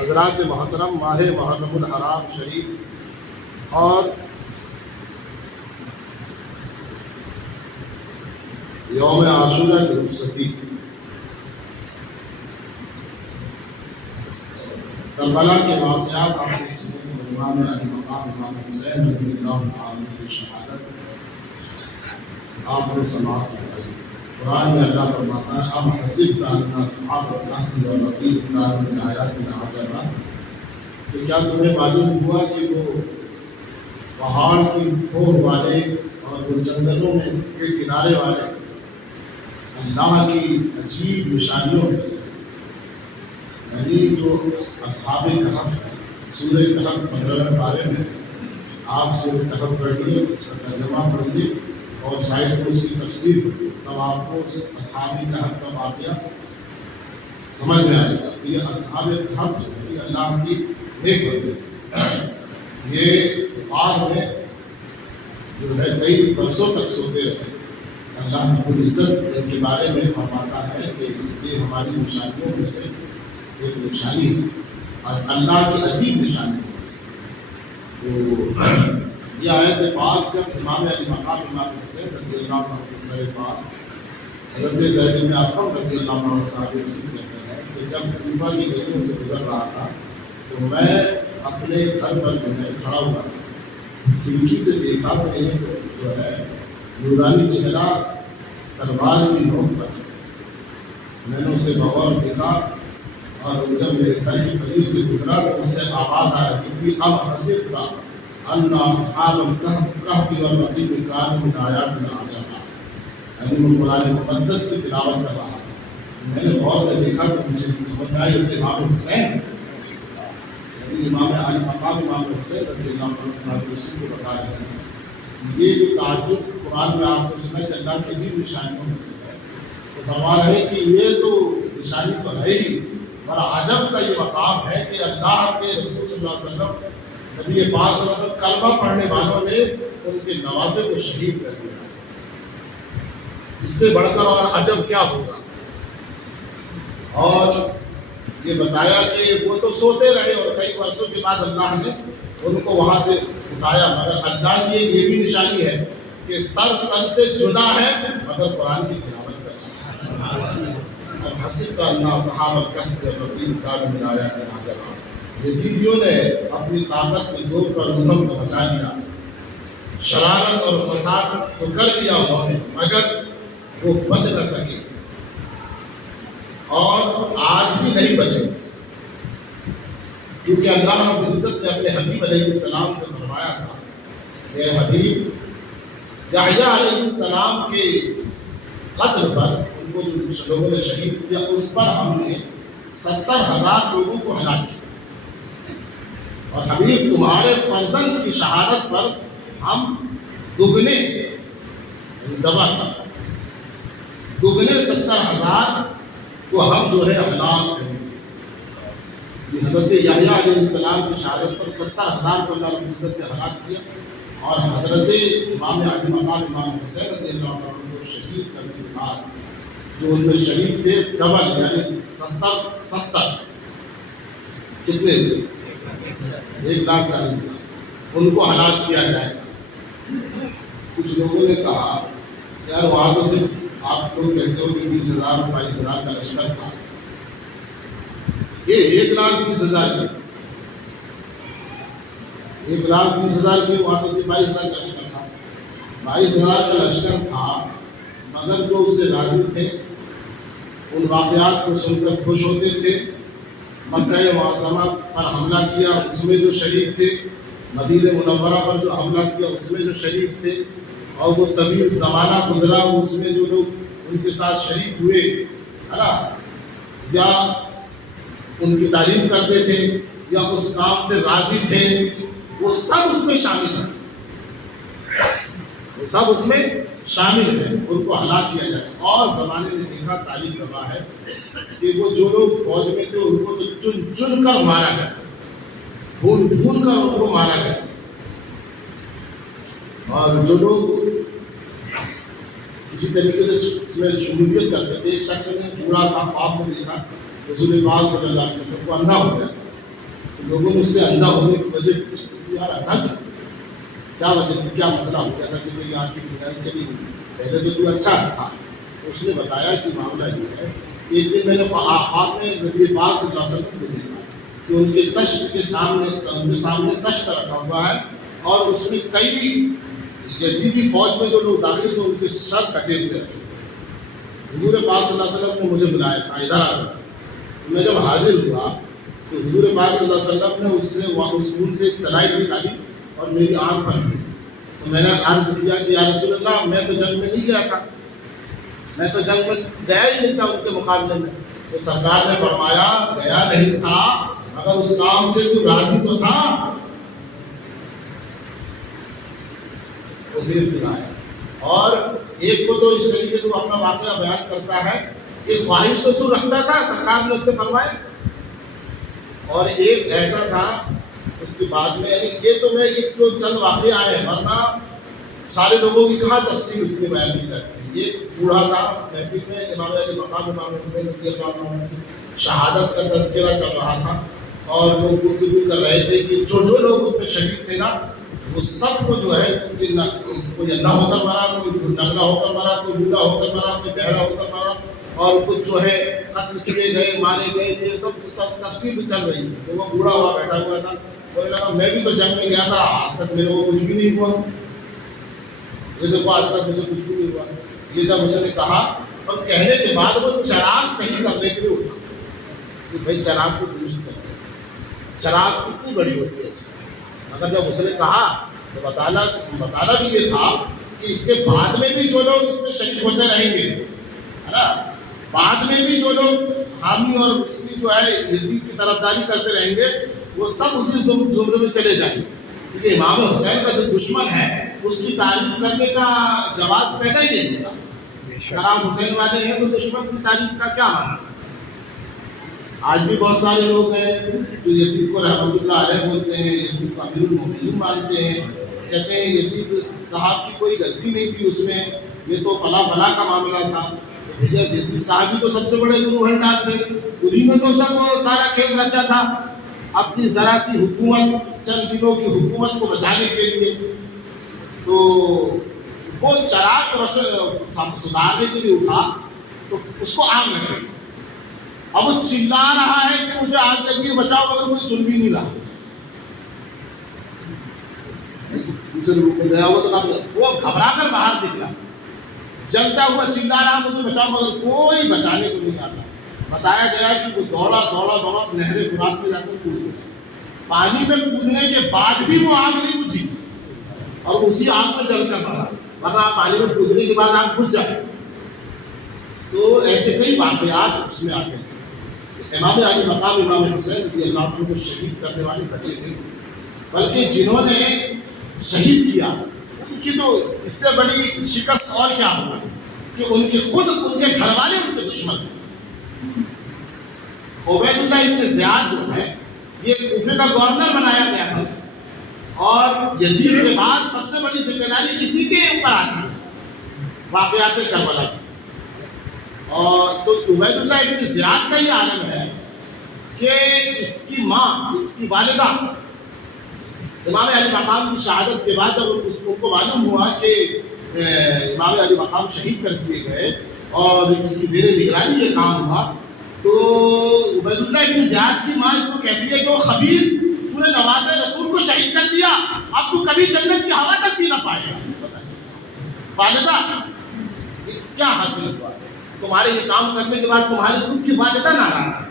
حضرات محترم، ماہ محرم الحرام شریف اور یوم عاشورہ کی رخصتی کربلا کے واقعات آپ نے سنے۔ امام علی مقام امام حسین رضی اللہ عنہ کی شہادت آپ نے سماعت فرمائی۔ قرآن میں اللہ فرماتا ہے ام حسبت ان اصحاب الکہف والرقیم کانوا من آیاتنا عجبا، کہ کیا تمہیں معلوم ہوا کہ وہ پہاڑ کی کھور والے اور وہ جنگلوں میں کے کنارے والے اللہ کی عجیب نشانیوں میں سے، یعنی جو اصحاب کہف ہے، سورہ کہف 15 پارے میں آپ سورہ کہف پڑھیے، اس کا ترجمہ پڑھیے اور سائڈ میں اس کی تفسیر پڑھیے، تب آپ کو اس اصحاب کہف کا واقعہ سمجھ میں آئے گا۔ یہ اصحاب کہف جو ہے یہ اللہ کی نیک بندے تھے، یہ غار میں جو ہے کئی برسوں تک سوتے رہے۔ اللہ رب العزت ان کے بارے میں فرماتا ہے کہ یہ ہماری نشانیوں میں سے ایک نشانی ہے، اور اللہ کی عجیب نشانی ہے۔ تو یہ آیت پاک جب امام علی مقام امام حسین رضی اللہ عنہ کے سر پاک حضرت زید بن ارقم رضی اللہ عنہ صاحب رسول کہتے ہیں کہ جب کوفہ کی گلیوں سے گزر رہا تھا تو میں اپنے گھر پر جو ہے کھڑا ہوا تھا، کھڑکی سے دیکھا تو ایک جو ہے نورانی چہرہ تلوار کی نوک پر، میں نے اسے بغور دیکھا، اور جب میرے گھر کے قریب سے گزرا تو اس سے آواز آ رہی تھی ام حسبت ان اصحاب الکہف والرقیم کانوا من آیاتنا عجبا، یعنی وہ قرآن مقدس کی تلاوت کر رہا تھا۔ میں نے غور سے دیکھا تو مجھے سمجھ میں آئی کہ امام حسین ہے، یعنی امام علی مقام امام حسین رضی اللہ عنہ صاحب رسول کو بتا رہے ہیں۔ یہ جو تعجب قرآن میں آپ نے سنا کہ اللہ کی عجیب نشانیوں میں سے ہے، تو فرما رہے ہیں کہ یہ تو نشانی تو ہے ہی، بڑا عجب کا یہ مقام ہے کہ اللہ کے رسول صلی اللہ علیہ وسلم نبی پاک صلی اللہ علیہ وسلم کلمہ پڑھنے والوں نے ان کے نواسے کو شہید کر دیا۔ اس سے بڑھ کر اور عجب کیا ہوگا؟ اور یہ بتایا کہ وہ تو سوتے رہے اور کئی برسوں کے بعد اللہ نے ان کو وہاں سے اٹھایا، مگر اللہ کی یہ بھی نشانی ہے کہ سر تن سے جدا ہے مگر قرآن کی تلاوت کر رہا ہے۔ حسبت ان اصحاب الکہف والرقیم کانوا من آیاتنا عجبا، یزیدیوں نے اپنی طاقت کے زور پر ادھم کو بچا لیا، شرارت اور فساد تو کر لیا انہوں نے مگر وہ بچ نہ سکے، اور آج بھی نہیں بچے، کیونکہ اللہ رب العزت نے اپنے حبیب علیہ السلام سے فرمایا تھا کہ حبیب یحییٰ علیہ السلام کے قتل پر، ان کو جو لوگوں نے شہید کیا اس پر ہم نے 70,000 لوگوں کو ہلاک کیا، اور حبیب تمہارے فرزند کی شہادت پر ہم دگنے 70,000 کو ہم جو ہے ہلاک کریں گے۔ یہ حضرت یحییٰ علیہ السلام کی شہادت پر 70,000 کو اللہ رب العزت نے ہلاک کیا، اور حضرت امام علی مقام امام حسین رضی اللہ عنہ کو شہید کرنے کے بعد جو ان میں شریک تھے ڈبل، یعنی 70 کتنے 1,40,000 ان کو ہلاک کیا جائے گا۔ کچھ لوگوں نے کہا یار وہاں تو صرف آپ لوگ کہتے ہو کہ 20,000 22,000 کا لشکر تھا، یہ 1,20,000 کی 1,20,000 کی، وہاں تو صرف 22,000 کا لشکر تھا۔ 22,000 کا لشکر تھا مگر جو اس سے راضی تھے، ان واقعات کو سن کر خوش ہوتے تھے۔ مکہ معظمہ پر حملہ کیا اس میں جو شریک تھے، مدینہ منورہ پر جو حملہ کیا اس میں جو شریک تھے، اور وہ طویل زمانہ گزرا اس میں جو لوگ ان کے ساتھ شریک ہوئے ہے نا، یا ان کی تعریف کرتے تھے یا اس کام سے راضی تھے، وہ سب اس میں شامل ہیں، وہ سب اس میں شامل ہیں، ان کو ہلاک کیا جائے۔ اور زمانے نے دیکھا، تاریخ گواہ ہے کہ وہ جو لوگ فوج میں تھے ان کو تو چن چن کر مارا گیا، ڈھونڈ ڈھونڈ کر ان کو مارا گیا، اور جو لوگ کسی طریقے سے اس میں شمولیت کرتے تھے، ایک شخص نے بوڑھا تھا، خواب میں دیکھا رسول پاک صلی اللہ علیہ وسلم کو، اندھا ہو گیا تھا، لوگوں نے اس سے اندھا ہونے کی وجہ پوچھی کہ یار اندھا کیا وجہ تھی, کیا مسئلہ ہو گیا تھا کہ تیری آنکھ کی بینائی چلی گئی, پہلے تو اچھا تھا. اس نے بتایا کہ معاملہ یہ ہے کہ ایک دن میں نے خواب میں نبی پاک صلی اللہ علیہ وسلم کو دیکھا کہ ان کے تشت کے سامنے تشت رکھا ہوا ہے اور اس میں کئی یزیدی فوج میں جو لوگ داخل تھے ان کے سر کٹے ہوئے رکھے. حضور پاک صلی اللہ علیہ وسلم نے مجھے بلایا تھا, ادھر آ گیا. میں جب حاضر ہوا تو حضور پاک صلی اللہ علیہ وسلم نے اس خون سے ایک سلائی نکالی اور میری آنکھ پر دی. تو میں نے عرض کیا کہ یا رسول اللہ, میں تو جنگ میں نہیں گیا تھا, میں تو جنگ میں گیا ہی نہیں تھا ان کے مقابلے میں. تو سرکار نے فرمایا گیا نہیں تھا مگر اس کام سے تو راضی تو تھا. وہ گرفت میں آیا اور ایک کو تو اس طریقے سے اپنا واقعہ بیان کرتا ہے کہ خواہش تو رکھتا تھا, سرکار نے اس سے فرمایا. اور ایک ایسا تھا اس کے بعد میں, یعنی یہ تو میں ایک جو چند واقعے آئے ہیں, ورنہ سارے لوگوں کی کہاں تفصیل اتنی بیان کی جاتی ہے. یہ بوڑھا تھا محفل میں, امام علی مقام امام حسین رضی اللہ عنہ کی شہادت کا تذکرہ چل رہا تھا اور لوگ گفتگو کر رہے تھے کہ جو لوگ اس میں شہید تھے نا وہ سب کو جو ہے کوئی اندھا ہو کر مرا, کوئی ننگا ہو کر مرا, کوئی بوڑھا ہو کر مرا, کوئی بہرا ہو کر مرا, اور کچھ جو ہے قتل کیے گئے, مارے گئے. یہ سب تفصیل بھی چل رہی ہے. وہ بوڑھا ہوا بیٹھا ہوا تھا, بولنے لگا میں بھی تو جنگ میں گیا تھا, آج تک میرے کو کچھ بھی نہیں ہوا. یہ دیکھو آج تک مجھے کچھ بھی نہیں ہوا. یہ جب اس نے کہا اور کہنے کے بعد وہ چراغ صحیح کرنے کے لیے اٹھا کہ بھائی چراغ کو درست کرتے ہیں. چراغ کتنی بڑی ہوتی ہے اس میں. اگر جب اس نے کہا تو بتانا بھی یہ تھا کہ اس کے بعد میں بھی جو لوگ اس میں شریک ہوتے رہیں گے, ہے نا, بعد میں بھی جو لوگ حامی اور اس کی جو ہے یزید کی طرفداری کرتے رہیں گے وہ سب اسی زمرے میں چلے جائیں گے. کیونکہ امام حسین کا جو دشمن ہے اس کی تعریف کرنے کا جواز پیدا ہی نہیں ہوتا. اگر آپ حسین والے ہیں تو دشمن کی تعریف کا کیا معنی. آج بھی بہت سارے لوگ ہیں جو یزید کو رحمۃ اللہ علیہ بولتے ہیں, یزید کو امیر المومنین مانتے ہیں, کہتے ہیں یزید صاحب کی کوئی غلطی نہیں تھی اس میں, یہ تو فلاں کا معاملہ تھا. یزید صاحب ہی تو سب سے بڑے گروہ ہنڈار تھے, انہیں نے تو سب سارا کھیل رچا تھا اپنی ذرا سی حکومت, چند دنوں کی حکومت کو بچانے کے لیے. تو وہ چراغ سدھارنے کے لیے اٹھا تو اس کو آگ لگ گئی. اب وہ چلا رہا ہے کہ مجھے آگ لگی بچاؤ, مگر کوئی سن بھی نہیں رہا. دوسرے روم میں گیا ہوا تو وہ گھبرا کر باہر نکلا, جلتا ہوا چلا رہا مجھے بچاؤ, مگر کوئی بچانے کو نہیں آتا. بتایا گیا کہ وہ دوڑا نہر فرات میں جا کر کود گیا. پانی میں کودنے کے بعد بھی وہ آگ نہیں بجھی اور اسی آگ میں جل کر مرا, ورنہ پانی میں کودنے کے بعد آگ بجھ جائے. تو ایسے کئی واقعات اس میں آتے ہیں. امام علی مقام امام حسین رضی اللہ عنہ کو شہید کرنے والے بچے نہیں, بلکہ جنہوں نے شہید کیا ان کی تو اس سے بڑی شکست اور کیا ہوگا کہ ان کے خود ان کے گھر والے ان کے دشمن ہیں. عبید اللہ ابن زیاد جو ہے یہ کوفے کا گورنر بنایا گیا تھا اور یزید کے بعد سب سے بڑی ذمہ داری اسی کے اوپر آتی ہے واقعات کربلا کی. اور تو عبید اللہ ابن زیاد کا یہ عالم ہے کہ اس کی ماں, اس کی والدہ امام علی مقام کی شہادت کے بعد جب ان کو معلوم ہوا کہ امام علی مقام شہید کر دیے گئے اور اس کی زیر نگرانی یہ کام ہوا, تو عبید اللہ ابن زیاد کی ماں اس کو کہتی ہے کہ وہ خبیث, تو نے نواز رسول کو شہید کر دیا, اب تو کبھی جنت کی ہوا تک بھی نہ پائے گا. والدہ کیا حاصل ہوا, تمہارے یہ کام کرنے کے بعد تمہاری خود کی والدہ ناراض ہے.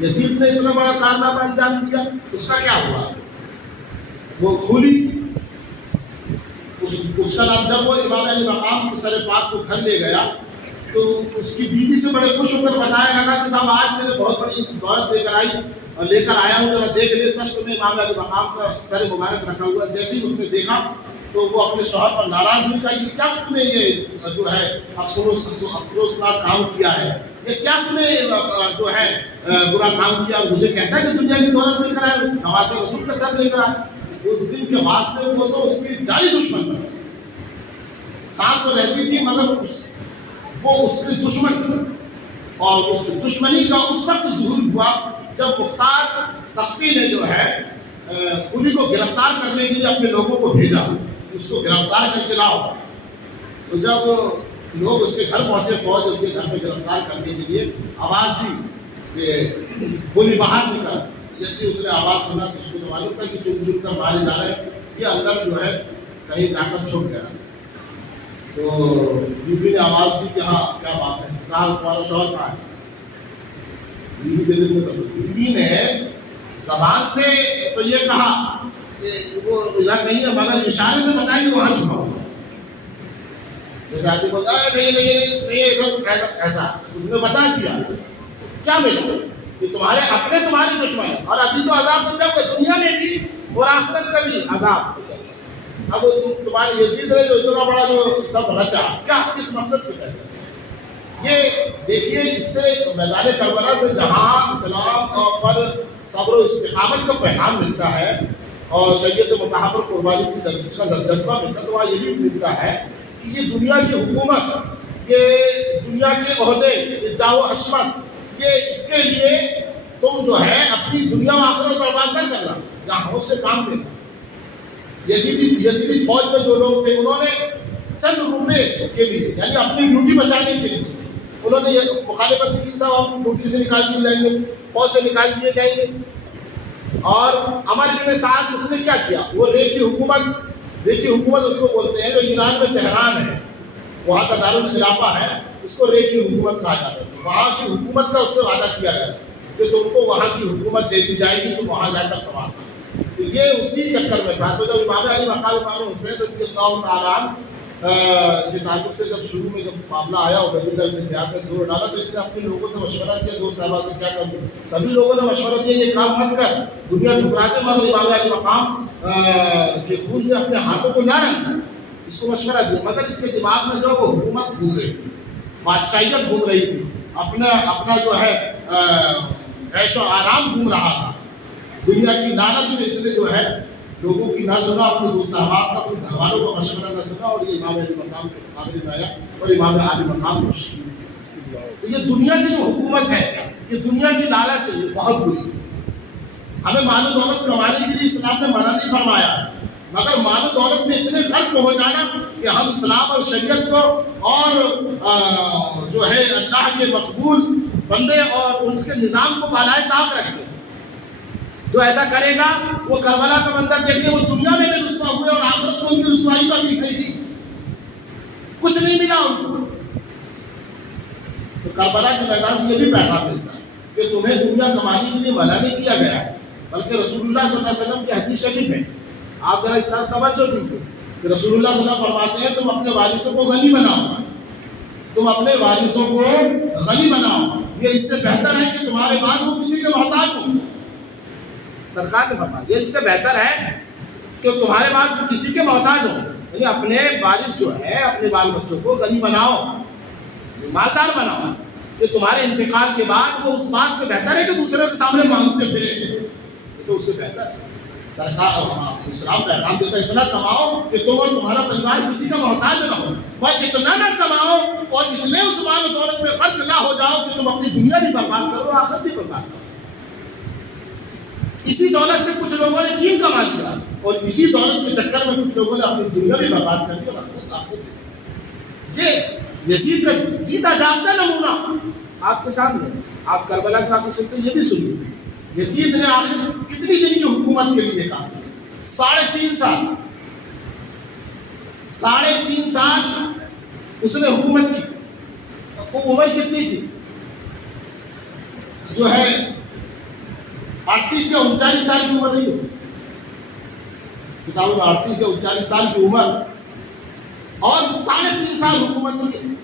یزید نے اتنا بڑا کارنامہ انجام دیا, اس کا کیا ہوا, وہ کھولی. اس کا نام جب وہ امام علی مقام کے سر پاک کو گھر لے گیا تو اس کی بیوی سے بڑے خوش ہو کر بتانے لگا کہ صاحب آج میں نے بہت بڑی دولت لے کر آیا ہوں, ذرا دیکھ لے. تشت میں امام علی مقام کا سر مبارک رکھا ہوا. جیسے ہی اس نے دیکھا تو وہ اپنے شوہر پر ناراض ہوئی, کہ یہ کیا تم نے یہ جو ہے افسوسناک کام کیا ہے, یہ کیا تم نے جو ہے برا کام کیا, اور مجھے کہتا ہے کہ دنیا کی دولت لے کر آئے, نواز رسول کا سر لے کر آئے. اس دن کے بعد سے وہ تو اس کی جاری دشمن بن گئی. ساتھ تو رہتی تھی مگر وہ اس کے دشمن تھی, اور اس کی دشمنی کا اس وقت ظہور ہوا جب مختار سقفی نے جو ہے خلی کو گرفتار کرنے کے لیے اپنے لوگوں کو بھیجا، اس کو گرفتار کر کے لاؤ، تو جب لوگ اس کے گھر پہنچے، فوج اس کے گھر پہ گرفتار کرنے کے لیے آواز دی کہ خلی باہر نکل، جیسے اس نے آواز سنا تو اس کو تو معلوم تھا کہ چپ چپ کر مارے جا رہے ہیں، یہ اندر جو ہے کہیں جا کر چھپ گیا۔ تو بیوی نے آواز دی کہ ہاں کیا بات ہے، کہا تمہارا شوہر کہاں ہے؟ بیوی کے دل میں تو بیوی نے زبان سے تو یہ کہا کہ وہ ادھر نہیں ہے، مگر اشارے سے بتایا کہ وہاں چھپا ہوا۔ جیسے آدمی بولتا ہے نہیں نہیں نہیں ادھر، ایسا اس نے بتا دیا کیا ملا کہ تمہارے اپنے تمہاری دشمن، اور ابھی تو عذاب تو چل رہا دنیا میں بھی اور آخرت کا بھی عذاب تو چل رہا۔ اب تمہارے یزید نے جو اتنا بڑا جو سب رچا، کیا کس مقصد کے تحت رچا؟ یہ دیکھیے، اس سے میدان کربلا سے جہاں اسلام پر صبر و استقامت کا پیغام ملتا ہے اور شریعت مطہرہ پر قربانی کا جذبہ ملتا ہے، تو وہاں یہ بھی ملتا ہے کہ یہ دنیا کی حکومت، یہ دنیا کے عہدے، یہ جاہ و حشمت، یہ اس کے لیے تم جو ہے اپنی دنیا و آخرت برباد نہ کرنا، یہاں اس سے کام لینا۔ یزیدی فوج میں جو لوگ تھے انہوں نے چند روپے کے لیے، یعنی اپنی ڈیوٹی بچانے کے لیے انہوں نے یہ مخالفت نہیں کی، صاحب ہم ڈیوٹی سے نکال دیے جائیں گے، فوج سے نکال دیے جائیں گے۔ اور عمر بن سعد اس نے کیا کیا، وہ رے کی حکومت اس کو بولتے ہیں، جو ایران میں تہران ہے، وہاں کا دارالخلافہ ہے، اس کو رے کی حکومت کہا جاتا ہے۔ وہاں کی حکومت کا اس سے وعدہ کیا گیا کہ تم کو وہاں کی حکومت دے دی جائے گی، تم وہاں جا کر سنبھالنا۔ تو یہ اسی چکر میں تھا۔ تو جب امام علی مقام امام حسین رضی اللہ تعالیٰ عنہ کے تعلق سے جب شروع میں جب معاملہ آیا، عبید اللہ بن زیاد نے زور ڈالا، تو اس نے اپنے لوگوں سے مشورہ کیا، دوست احباب سے کیا کروں، سبھی لوگوں نے مشورہ دیا یہ کام مت کر، دنیا ٹھکرا دے، مگر امام علی مقام کے خون سے اپنے ہاتھوں کو نہ رنگ، اس کو مشورہ دیا۔ مگر اس کے دماغ میں جو وہ حکومت گھوم رہی تھی، بادشاہیت گھوم رہی تھی، اپنا جو ہے عیش و آرام گھوم رہا تھا، دنیا کی لالچ میں اس نے جو ہے لوگوں کی نہ سنا، اپنے دوست احباب کا، اپنے گھر والوں کا مشورہ نہ سنا، اور یہ امام علی مقام کے مقابلے میں آیا اور امام علی مقام کو شہید کیا۔ تو یہ دنیا کی جو حکومت ہے، یہ دنیا کی لالچ ہے، یہ بہت بری ہے۔ ہمیں مال و دولت کمانے کے لیے اسلام نے منع نہیں فرمایا، مگر مال و دولت میں اتنے خرچ ہو جانا کہ ہم اسلام اور شریعت کو اور جو ہے اللہ کے مقبول بندے اور ان کے نظام کو بالائے طاق رکھتے ہیں۔ جو ایسا کرے گا وہ کربلا کا منظر دیکھیے، وہ دنیا میں بھی رسوا ہوئے اور آخرت میں ان کی رسوائی کا بھی گئی، کچھ نہیں ملا ان کو۔ تو کربلا کے میدان سے یہ بھی پیغام ملتا ہے کہ تمہیں دنیا کمانے کے لیے منع نہیں کیا گیا ہے، بلکہ رسول اللہ صلی اللہ علیہ وسلم کی حدیث شریف ہے، آپ ذرا اس طرح توجہ دیجیے کہ رسول اللہ صلی اللہ علیہ وسلم فرماتے ہیں تم اپنے وارثوں کو غنی بناؤ، تم اپنے وارثوں کو غنی بناؤ، یہ اس سے بہتر ہے کہ تمہارے بعد وہ کسی کے محتاج ہوں۔ سرکار نے فرمایا یہ اس سے بہتر ہے کہ تمہارے بعد کسی کے محتاج ہو، یعنی اپنے وارث جو ہے، اپنے بال بچوں کو غنی بناؤ، مالدار بناؤ، کہ تمہارے انتقال کے بعد وہ اس بات سے بہتر ہے کہ دوسرے کے سامنے مانگتے پھرے، تو اس سے بہتر ہے۔ سرکار اسلام پیغام دیتا ہے اتنا کماؤ کہ تم اور تمہارا پریوار کسی کا محتاج نہ ہو، بس اتنا نہ کماؤ اور اتنے اس مال و دولت میں غرق نہ ہو جاؤ کہ تم اپنی دنیا بھی برباد کرو، آخرت بھی برباد کرو۔ اسی دولت سے کچھ لوگوں نے دین کما لیا اور اسی دولت کے چکر میں کچھ لوگوں نے اپنی دنیا بھی برباد کر دی اور آخرت۔ یہ یزید کا جیتا جاگتا نمونہ آپ کے سامنے، آپ کربلا کی باتیں سنتے یہ بھی سنیے۔ یزید نے آخر کتنی دن کی حکومت کے لیے کام کیا؟ 3.5 سال، 3.5 سال اس نے حکومت کی۔ وہ عمر کتنی تھی؟ جو ہے 38 یا 39 سال کی عمر نہیں ہوتی کتابوں میں، 38 یا 39 سال کی عمر اور 3.5 سال حکومت کی۔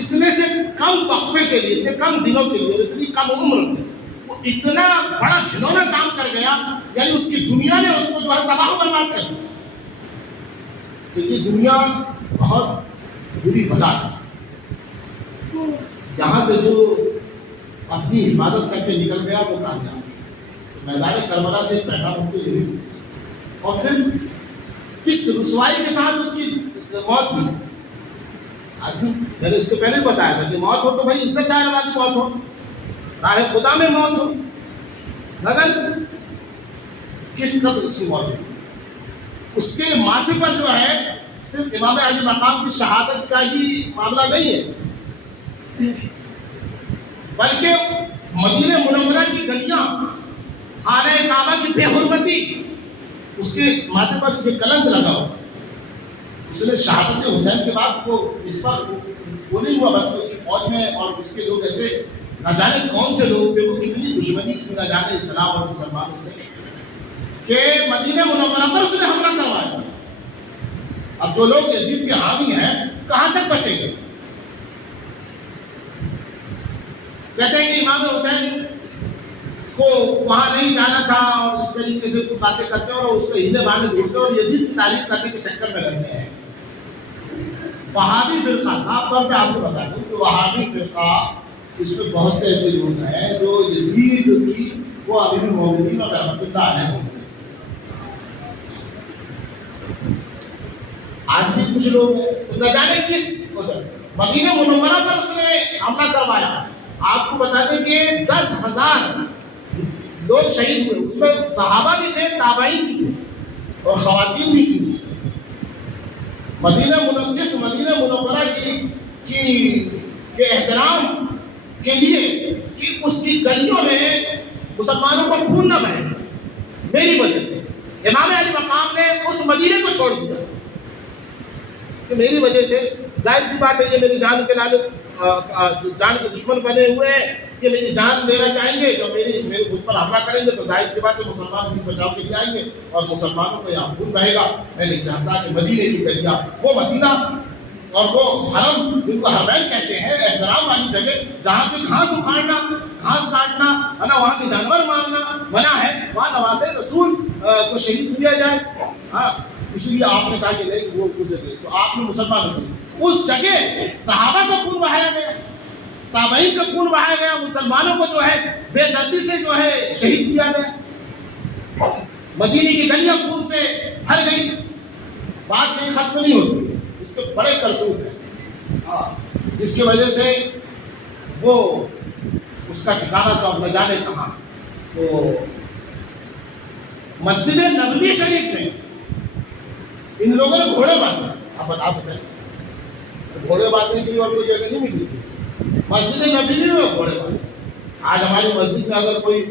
اتنے سے کم وقفے کے لیے، اتنے کم دنوں کے لیے، اتنی کم عمر میں وہ اتنا بڑا گھنونا کام کر گیا، یعنی اس کی دنیا نے اس کو جو ہے تباہ و برباد کر دیا۔ تو یہ دنیا بہت بری بلا ہے، تو یہاں سے جو اپنی حفاظت کر کے نکل گیا وہ کامیاب۔ میدان کربلا سے پیغام ان کو یہی دیا، اور پھر کس رسوائی کے ساتھ اس کی موت ہوئی۔ آدمی میں نے اس کے پہلے بتایا تھا کہ موت ہو تو بھائی عزت دار والی موت ہو، راہ خدا میں موت ہو، مگر کس قدر اس کی موت ہوئی. اس کے ماتھے پر جو ہے صرف امام علی مقام کی شہادت کا ہی معاملہ نہیں ہے، بلکہ مدینہ منورہ کی گلیاں، خانہ کعبہ کی بے حرمتی، اس کے ماتھے پر یہ کلنک لگا ہوا. اس نے شہادت حسین کے بعد وہ اس پر وہ نہیں ہوا، بلکہ اس کی فوج میں اور اس کے لوگ ایسے نہ جانے کون سے لوگ تھے، وہ کتنی دشمنی تھی نہ جانے اسلام اور مسلمانوں سے، کہ مدینہ منورہ پر اس نے حملہ کروایا. اب جو لوگ یزید کے حامی ہیں کہاں تک بچیں گے؟ کہتے ہیں کہ امام حسین کو وہاں نہیں جانا تھا اور اس طریقے سے کچھ باتیں کرتے ہیں اور اس کو ہیلے بہانے ڈھونڈتے ہیں اور یزید کی تعریف کرنے کے چکر میں رہتے ہیں. وہابی فرقہ، صاف طور پہ آپ کو بتا دوں کہ وہابی فرقہ، اس میں بہت سے ایسے لوگ ہیں جو یزید کی وہ امیر المومنین اور رحمۃ اللہ علیہ ہوتے ہیں. آج بھی کچھ لوگ ہیں نہ جانے کس مدینہ منورہ پر اس نے حملہ کروایا. آپ کو بتا دیں کہ 10,000 لوگ شہید ہوئے. اس میں صحابہ بھی تھے، تابعین بھی تھے اور خواتین بھی تھیں. جس مدینہ منورہ کے احترام کے لیے کہ اس کی گلیوں میں مسلمانوں کو خون نہ بہے، میری وجہ سے امام علی مقام نے اس مدینے کو چھوڑ دیا کہ میری وجہ سے. ظاہر سی بات ہے یہ میری جان کے لالے جان کے دشمن بنے ہوئے ہیں، کہ میری جان دینا چاہیں گے. جو مجھ پر حملہ کریں گے تو ظاہر سی بات ہے مسلمان بھی بچاؤ کے لیے آئیں گے اور مسلمانوں کو یہاں خون بہے گا. میں نہیں چاہتا کہ مدینے کی گلیاں، وہ مدینہ اور وہ حرم جن کو حرمین کہتے ہیں، احترام والی جگہ جہاں پہ گھاس اکھاڑنا، گھاس کاٹنا ہے نا، وہاں کے جانور مارنا منع ہے، وہاں نواسے رسول کو شہید کیا جائے. ہاں، اس لیے آپ نے کہا کہ نہیں وہ اس جگہ، تو آپ نے مسلمانوں کو اس جگہ صحابہ کا خون بہایا گیا، تابعین کا خون بہایا گیا، مسلمانوں کو جو ہے بے دردی سے جو ہے شہید کیا گیا. مدینے کی گلیاں خون سے بھر گئی. بات نہیں ختم نہیں ہوتی، اس کے بڑے کرتوت ہیں جس کی وجہ سے وہ اس کا ٹھکانہ تو اب نہ جانے کہاں. وہ مسجد نبوی شریف میں ان لوگوں نے گھوڑے باندھے. آپ بتائیں گھوڑے باندھنے کے لیے اور کوئی جگہ نہیں ملی تھی. مسجد نبوی میں گھوڑے باندھے. آج ہماری مسجد میں اگر کوئی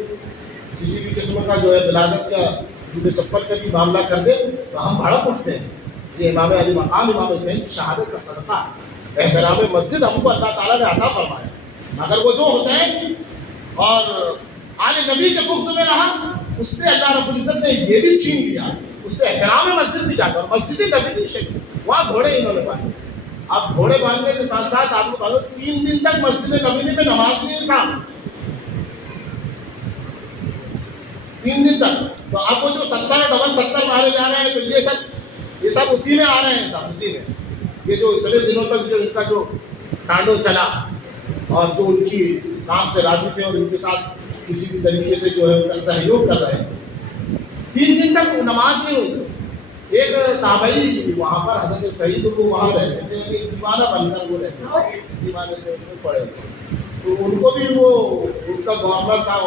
کسی بھی قسم کا جو ہے بلازت کا جوتے چپل کا بھی معاملہ کر دے تو ہم بھڑک اٹھتے ہیں. یہ امام علی مقام امام حسین کی شہادت کا صدقہ، احترام مسجد ہم کو اللہ تعالیٰ نے عطا فرمایا. مگر وہ جو حسین اور آل نبی کے بغض میں رہا، اس سے اللہ رب العزت نے یہ بھی چھین لیا، اس سے احترام مسجد بھی جا کر مسجد نبوی شریف وہاں گھوڑے انہوں نے باندھے. اب گھوڑے باندھنے کے ساتھ ساتھ آپ کو بتا دو 3 دن تک مسجد نبوی میں نماز نہیں صاحب، 3 دن تک. تو اب وہ جو 70 مارے جا رہے ہیں تو یہ سب اسی میں آ رہے ہیں، سب اسی میں. یہ جو اتنے دنوں تک جو ان کا جو ٹانڈو چلا اور جو ان کی کام سے راضی تھے اور ان کے ساتھ کسی بھی طریقے سے جو ہے ان کا سہیوگ کر رہے تھے، 3 دن تک نماز نہیں ہوئی. ایک تابعی وہاں پر حضرت سعید وہ وہاں رہتے تھے، ایک دیوانہ بن کر وہ رہتے تھے، دیوانے میں پڑے تھے. تو ان کو بھی وہ ان کا گورنر تھا،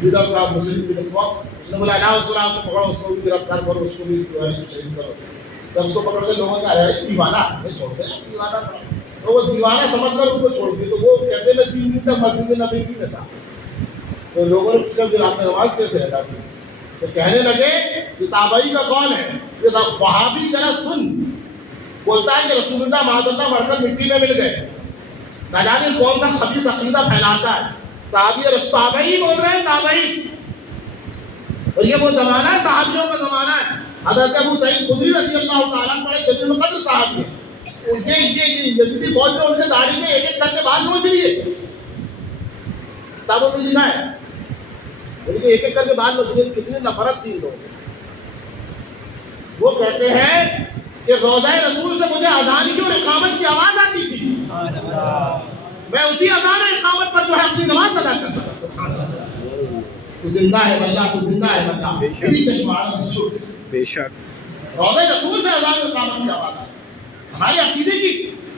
لیڈر تھا مسلم بن وقت، اس نے بولا اس کو پکڑو، اس کو بھی گرفتار کرو، اس کو بھی جو ہے شہید کرو. جب اس کو پکڑ کے لوگوں کا دیوانہ نہیں چھوڑتے، دیوانہ پڑا تو وہ دیوانہ سمجھ کر ان کو چھوڑ دی. تو وہ کہتے میں 3 دن تک مسجد نبوی میں تھا. تو لوگوں نے پوچھا کہ آپ نے نماز کیسے ادا کی؟ تو کہنے لگے یہ تابعی کا قول ہے، یہ وہابی ذرا سن بولتا ہے کہ رسول اللہ معاذ اللہ مر کر مٹی میں مل گئے، نہ جانے کون سا خبیث عقیدہ پھیلاتا ہے. صحابی تابعی بول رہے ہیں، تابعی. اور یہ وہ زمانہ ہے، صحابیوں کا زمانہ ہے. حضرت ابو سعید خدری رضی اللہ تعالیٰ عنہ بڑے جلیل القدر صحابی ہیں. یہ یزیدی فوج میں ان کے داڑھی میں ایک کر کے بال نوچ لیے، کتابوں میں لکھا ہے ان کے ایک کر کے بال نوچ لیے. کتنی نفرت تھی لوگ. وہ کہتے ہیں کہ روضہ رسول سے مجھے اذان کی اور اقامت کی آواز آتی تھی، میں اسی اذان اور اقامت پر جو ہے اپنی نماز ادا کرتا تھا. سبحان اللہ. تو زندہ ہے واللہ، تو زندہ ہے واللہ، میری چشمانوں سے چھوٹ بے شک روضہ رسول سے اذان اور اقامت کی آواز آتی. ہمارے عقیدے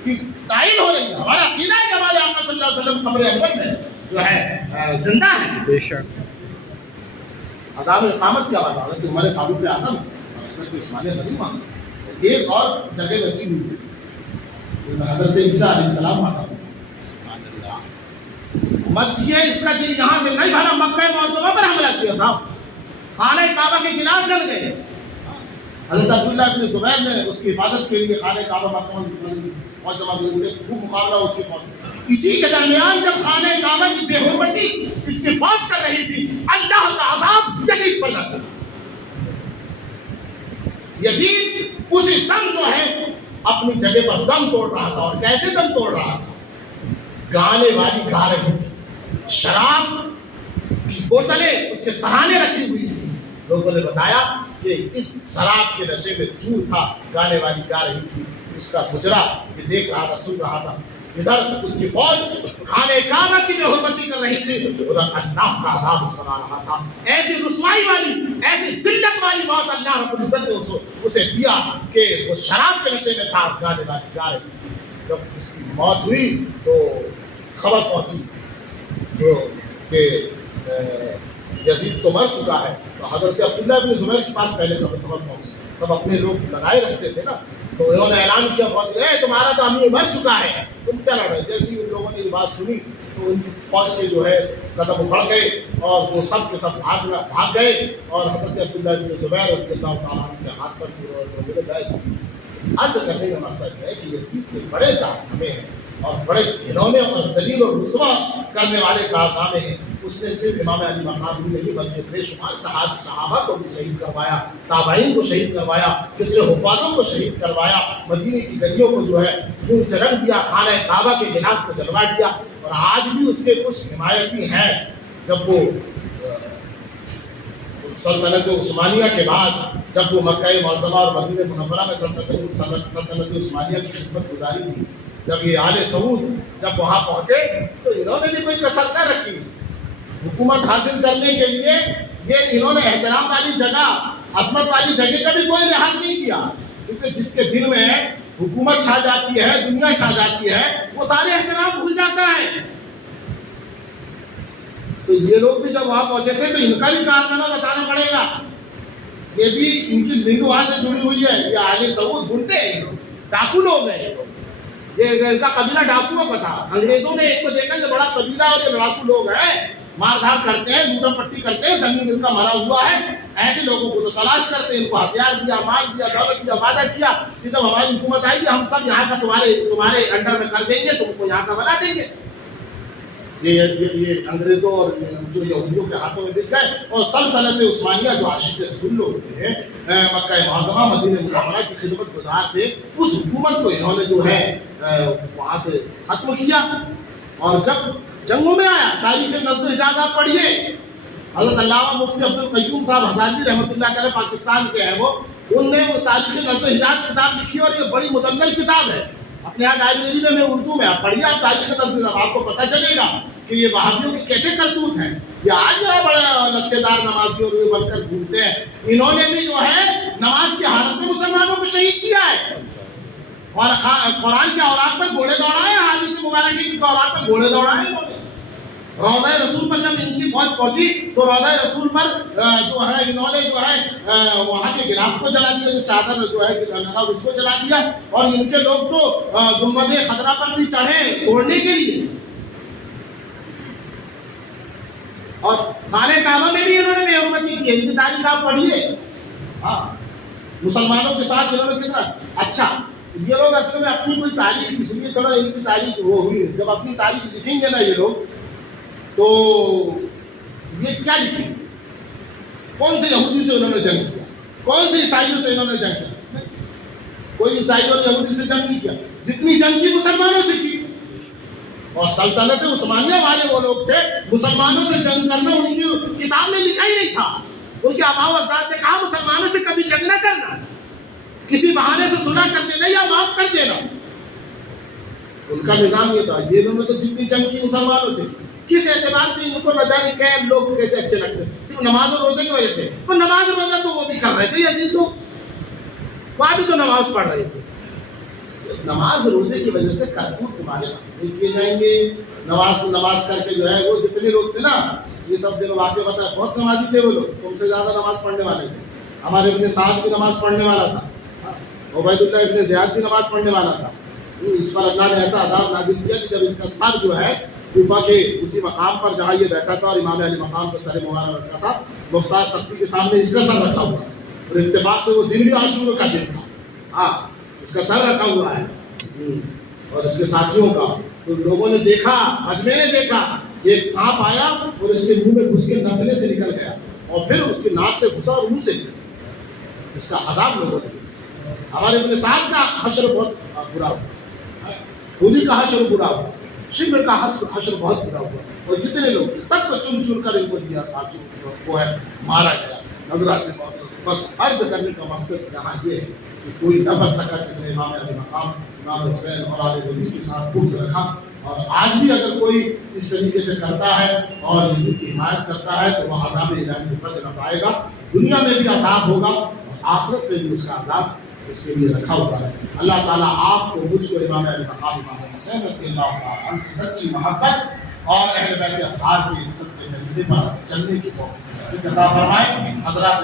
کی تعین ہو رہی ہے. ہمارا عقیدہ ہے کہ ہمارے آقا صلی اللہ علیہ وسلم قبر انور میں جو ہے زندہ ہے. بے شک اذان اقامت کیا بات؟ حضرت عمر فاروق اعظم اور حضرت عثمان غنی وہاں. ایک اور جگہ بچی ہوئی تھی حضرت عیسیٰ علیہ السلام وہاں. یہ اس کا دل یہاں سے نہیں بھرا، مکہ معظمہ پر حملہ کیا صاحب، خانہ کعبہ کے خلاف چل گئے. حضرت عبداللہ ابن زبیر نے اس کی حفاظت کے لیے خانہ کعبہ مکہ میں فوج جمع کی، اس سے خوب مقابلہ اس کی فوج. اسی کے درمیان جب خانہ کعبہ کی بے حرمتی اس کی فوج کر رہی تھی، اللہ کا عذاب یزید پر نازل. یزید اسی دم جو ہے اپنی جگہ پر دم توڑ رہا تھا. اور کیسے دم توڑ رہا تھا؟ گانے والی گا رہی تھی، شراب کی بوتلیں اس کے سرانے رکھی ہوئی تھی. لوگوں نے بتایا کہ اس شراب کے نشے میں چور تھا، گانے والی گا رہی تھی. اس کا گجرا یہ دیکھ رہا تھا، سن رہا تھا. ادھر اس کی فوج خانہ کعبہ کی بے حرمتی کر رہی تھی، ادھر اللہ کا عذاب اس پر آ رہا تھا. ایسی رسوائی والی، ایسی ذلت والی موت اللہ رب العزت نے اسے دیا کہ وہ شراب کے نشے میں تھا، گانے والی گا رہی تھی. جب اس کی موت ہوئی تو خبر پہنچی کہ یزید تو مر چکا ہے. تو حضرت عبداللہ بن زبیر کے پاس پہلے خبر پہنچی. سب اپنے لوگ لگائے رکھتے تھے نا، تو انہوں نے اعلان کیا فوج سے، تمہارا تو امیر مر چکا ہے، تم کیا لڑ رہے. جیسے ان لوگوں نے یہ بات سنی تو ان کی فوج کے جو ہے قدم اکھڑ گئے اور وہ سب کے سب بھاگ گئے. اور حضرت عبداللہ بن زبیر رضی اللہ تعالیٰ عنہ کے ہاتھ پر بیعت کی. عرض کرنے کا مقصد ہے کہ یزید کے بڑے کارنامے ہیں اور بڑے گھنونے اور ذلیل اور رسوا کرنے والے کارنامے ہیں. اس نے صرف امام علی مقام ہی نہیں بلکہ بے شمار صحابہ کو بھی شہید کروایا، تابعین کو شہید کروایا، کتنے حفاظوں کو شہید کروایا. مدینے کی گلیوں کو جو ہے خون سے رنگ دیا، خانہ کعبہ کے غلاف کو جلوا دیا. اور آج بھی اس کے کچھ حمایتی ہیں. جب وہ سلطنت عثمانیہ کے بعد جب وہ مکہ معظمہ اور مدینہ منورہ میں سلطنت عثمانیہ کی خدمت گزاری تھی، جب یہ آل سعود جب وہاں پہنچے تو انہوں نے بھی کوئی کسر نہ رکھی. حکومت حاصل کرنے کے لیے یہ انہوں نے احترام والی جگہ، عظمت والی جگہ کا بھی کوئی لحاظ نہیں کیا. کیونکہ جس کے دل میں حکومت چھا جاتی ہے، دنیا چھا جاتی ہے، وہ سارے احترام بھول جاتا ہے. تو یہ لوگ بھی جب وہاں پہنچے تھے تو ان کا بھی کارنامہ بتانا پڑے گا. یہ بھی ان کی لنگ وہاں سے جڑی ہوئی ہے. یہ آل سعود بنتے ہیں، ڈاکو لوگ ہیں. یہ ان کا قبیلہ ڈاکوؤں کا تھا. انگریزوں نے ایک کو دیکھا کہ بڑا قبیلہ اور یہ ڈاکو لوگ ہیں، مار دھاڑ کرتے ہیں، لوٹا پٹی کرتے ہیں، زمین ان کا مرا ہوا ہے. ایسے لوگوں کو تو تلاش کرتے ہیں، ان کو ہتھیار دیا، مال دیا، دولت دیا، وعدہ کیا کہ جب ہماری حکومت آئے گی ہم سب یہاں کا تمہارے انڈر میں کر دیں گے، تم کو یہاں کا بنا دیں گے. یہ انگریزوں اور جو یہودیوں کے ہاتھوں میں بک گئے. اور سلطنت عثمانیہ جو عاشق رسول لوگ تھے، مکہ معظمہ مدینہ منورہ کی خدمت گزار تھے، اس حکومت کو انہوں نے جو ہے وہاں سے ختم کیا. اور جب جنگوں میں آیا، تاریخ نظم و حجاز آپ پڑھیے. حضرت علامہ مفتی عبدالقیوم صاحب ہزاروی رحمۃ اللہ تعالیٰ پاکستان کے ہیں، ان نے وہ تاریخ نظم و حجاز کتاب لکھی اور یہ بڑی مدلل کتاب ہے. اپنے یہاں لائبریری میں اردو میں آپ پڑھیے، آپ تاریخ نظم، آپ کو پتہ چلے گا کہ یہ وہابیوں کے کیسے کرتوت ہیں. یہ آج جو ہے بڑا لچے دار نمازی اور بن کر گھومتے ہیں. انہوں نے بھی جو ہے نماز کی حالت میں مسلمانوں کو شہید کیا ہے. قرآن کے اوراق پر گھوڑے دوڑائے، حدیث مبارکہ کی اوراق پر گھوڑے دوڑائے. انہوں نے روضہ رسول پر جب ان کی فوج پہنچی تو روضہ رسول پر جو ہے انہوں نے جو ہے وہاں کے غلاف کو جلا دیا، جو چادر جو ہے لگا اس کو جلا دیا. اور ان کے لوگ تو گنبد خضرا پر بھی چڑھے توڑنے کے لیے. اور خانہ کعبہ میں بھی انہوں نے بے حرمتی کی ہے. ان کی تاریخ آپ پڑھیے. ہاں، مسلمانوں کے ساتھ انہوں نے کتنا اچھا. یہ لوگ اصل میں اپنی کوئی تاریخ، اس لیے تھوڑا ان کی تاریخ وہ ہوئی. جب اپنی تاریخ لکھیں گے نا یہ لوگ تو یہ کیا لکھیں گے؟ کون سے یہودی سے انہوں نے جنگ کیا؟ کون سے عیسائیوں سے انہوں نے جنگ کیا؟ کوئی عیسائی اور یہودی سے جنگ نہیں کیا. جتنی جنگ کی مسلمانوں سے کی. اور سلطنت عثمانیہ والے وہ لوگ تھے، مسلمانوں سے جنگ کرنا ان کی کتاب میں لکھا ہی نہیں تھا. ان کے آباء و اجداد نے کہا مسلمانوں سے کبھی جنگ نہ کرنا، کسی بہانے سے صلح کر دینا یا معاف کر دینا. ان کا نظام یہ تھا. یہ لوگوں نے تو جتنی جنگ کی مسلمانوں سے کی. کس اعتبار سے ان کو نہ جانے کہ لوگ کیسے اچھے لگتے ہیں؟ صرف نماز اور روزے کی وجہ سے. تو نماز اور روزہ تو وہ بھی کر رہے تھے یزید لوگ، وہاں بھی تو نماز پڑھ رہے تھے. نماز روزے کی وجہ سے کرتوت تمہارے معاف نہیں کیے جائیں گے. نماز کر کے جو ہے وہ جتنے لوگ تھے نا یہ سب دن واقع بتایا. بہت نمازی تھے وہ لوگ, تم سے زیادہ نماز پڑھنے والے تھے. ہمارے ابن سعد بھی نماز پڑھنے والا تھا, عبید اللہ ابن زیاد بھی نماز پڑھنے والا تھا. اس پر اللہ نے ایسا عذاب نازل کیا کہ جب اس کا سر جو ہے کوفہ کے اسی مقام پر جہاں یہ بیٹھا تھا اور امام علی مقام پر سر مبارک رکھا تھا, مختار سختی کے سامنے اس کا سر رکھا ہوا ہے, اور اتفاق سے وہ دن بھی عاشور کا دن تھا. ہاں, اس کا سر رکھا ہوا ہے اور اس کے ساتھیوں کا. تو لوگوں نے دیکھا, مجمع نے دیکھا کہ ایک سانپ آیا اور اس کے منہ میں گھس کے نتنے سے نکل گیا اور پھر اس کے ناک سے گھسا اور منہ سے نکل. اس کا عذاب لوگوں نے. ہمارے ابن سعد کا حشر بہت برا ہوا, خودی کا حشر برا ہوا, شبر کا حشر بہت برا ہوا, اور جتنے لوگ سب کو چن چن کر ان کو دیا, وہ ہے مارا گیا. حضرات بس عرض کرنے کا مقصد یہاں یہ ہے کہ کوئی نہ بچ سکا جس نے امام علی مقام, امام حسین اور آل نبی کے ساتھ بغض رکھا. اور آج بھی اگر کوئی اس طریقے سے کرتا ہے اور یزید کی حمایت کرتا ہے تو وہ عذاب الہی سے بچ نہ پائے گا. دنیا میں بھی عذاب ہوگا اور آخرت میں بھی اس کا عذاب اس کے لیے رکھا ہوا ہے. اللہ تعالیٰ آپ کو, مجھ کو, امام علی مقام امام حسین رضی اللہ تعالیٰ عنہ سے سچی محبت اور اہل بیت اطہار کے سچے طریقے پر چلنے کی توفیق عطا فرمائے. حضرات